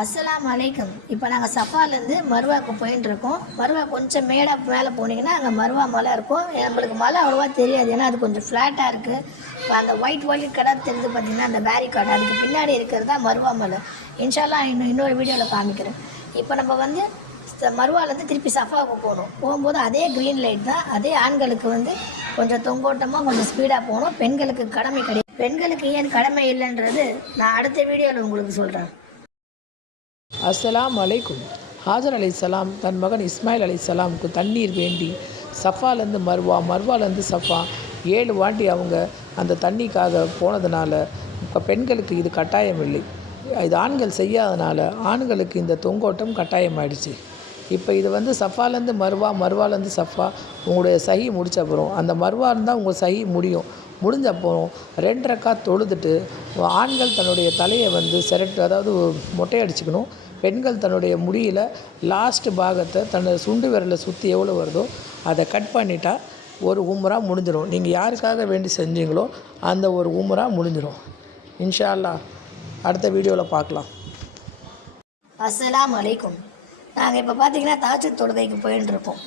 அஸ்லாம் அலைக்கம். இப்போ நாங்கள் சஃபாலேருந்து மருவாக்கு போயின்னு இருக்கோம் மருவா கொஞ்சம் மேடாக மேலே போனீங்கன்னா அங்கே மருவா மலை இருக்கும். நம்மளுக்கு மலை அவ்வளோவா தெரியாது. ஏன்னா அது கொஞ்சம் ஃப்ளாட்டாக இருக்குது இப்போ அந்த ஒயிட் ஒயிட் கடை தெரிஞ்சு பார்த்தீங்கன்னா அந்த பேரிகார்டு அதுக்கு பின்னாடி இருக்கிறது தான் மருவா மலை. இன்ஷால்லாம் இன்னும் இன்னொரு வீடியோவில் காமிக்கிறேன். இப்போ நம்ம வந்து மருவாலேருந்து திருப்பி சஃபாவுக்கு போகணும். போகும்போது அதே க்ரீன் லைட் தான். அதே ஆண்களுக்கு வந்து கொஞ்சம் தொங்கோட்டமாக கொஞ்சம் ஸ்பீடாக போகணும். பெண்களுக்கு கடமை கிடையாது. பெண்களுக்கு ஏன் கடமை இல்லைன்றது நான் அடுத்த வீடியோவில் உங்களுக்கு சொல்கிறேன் அஸ்ஸலாம் அலைக்கும். ஹாஜர் அலிசலாம் தன் மகன் இஸ்மாயில் அலைசலாமுக்கு தண்ணீர் வேண்டி சஃபாலேருந்து மர்வா மர்வாலேருந்து சஃபா ஏழு வாட்டி அவங்க அந்த தண்ணிக்காக போனதுனால இப்போ பெண்களுக்கு இது கட்டாயம் இல்லை இது ஆண்கள் செய்யாதனால ஆண்களுக்கு இந்த தொங்கோட்டம் கட்டாயமாயிடுச்சு. இப்போ இது வந்து சஃபாலேருந்து மர்வா மர்வாலேருந்து சஃபா உங்களுடைய சஹி முடிச்ச அப்புறம் அந்த மர்வா இருந்தால் உங்கள் சஹி முடியும். முடிஞ்ச அப்புறம் ரெண்டு ரக்கா தொழுதுட்டு ஆண்கள் தன்னுடைய தலையை வந்து செரட்டு அதாவது மொட்டை அடிச்சுக்கணும் பெண்கள் தன்னுடைய முடியில் லாஸ்ட் பாகத்தை தன்னை சுண்டு விரலை சுற்றி எவ்வளோ வருதோ அதை கட் பண்ணிட்டா ஒரு உம்ரா முடிஞ்சிடும் நீங்கள் யாருக்காக வேண்டி செஞ்சீங்களோ அந்த ஒரு உம்ரா முடிஞ்சிடும் இன்ஷா அல்லாஹ் அடுத்த வீடியோவில் பார்க்கலாம். அஸ்லாம் அலைக்கும். நாங்கள் இப்போ பார்த்தீங்கன்னா தாச்சு தொழுதைக்கு போயின்னு இருக்கோம்.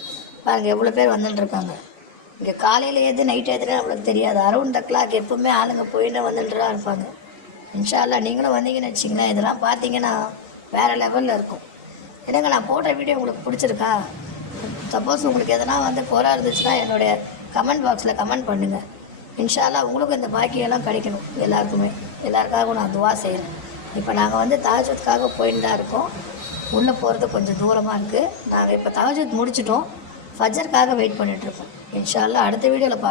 பாருங்கள் எவ்வளோ பேர் வந்துட்டுருக்காங்க இங்கே காலையில் எது நைட் எதுனா நம்மளுக்கு தெரியாது. அரௌண்ட் த கிளாக் எப்பவுமே ஆளுங்க போயிட்டு வந்துட்டுலாம் இருப்பாங்க. இன்ஷால்லா நீங்களும் வந்தீங்கன்னு வச்சிங்களேன் இதெல்லாம் பார்த்தீங்கன்னா வேறு லெவலில் இருக்கும். என்னங்க நான் போடுற வீடியோ உங்களுக்கு பிடிச்சிருக்கா? சப்போஸ் உங்களுக்கு எதனா வந்து குறை இருந்துச்சுன்னா என்னுடைய கமெண்ட் பாக்ஸில் கமெண்ட் பண்ணுங்கள் இன்ஷால்லா உங்களுக்கும் இந்த பாக்கியெல்லாம் கிடைக்கணும். எல்லாருக்குமே. எல்லாருக்காகவும் நான் துவா செய்கிறேன் இப்போ நாங்கள் வந்து தாஜத்துக்காக போயின்னு தான் இருக்கோம். உள்ளே போகிறது கொஞ்சம் தூரமாக இருக்குது நாங்கள் இப்போ தாஜத் முடிச்சிட்டோம். ஃபஜருக்காக வெயிட் பண்ணிகிட்ருக்கோம் இன்ஷால்லா அடுத்த வீடியோவில் பா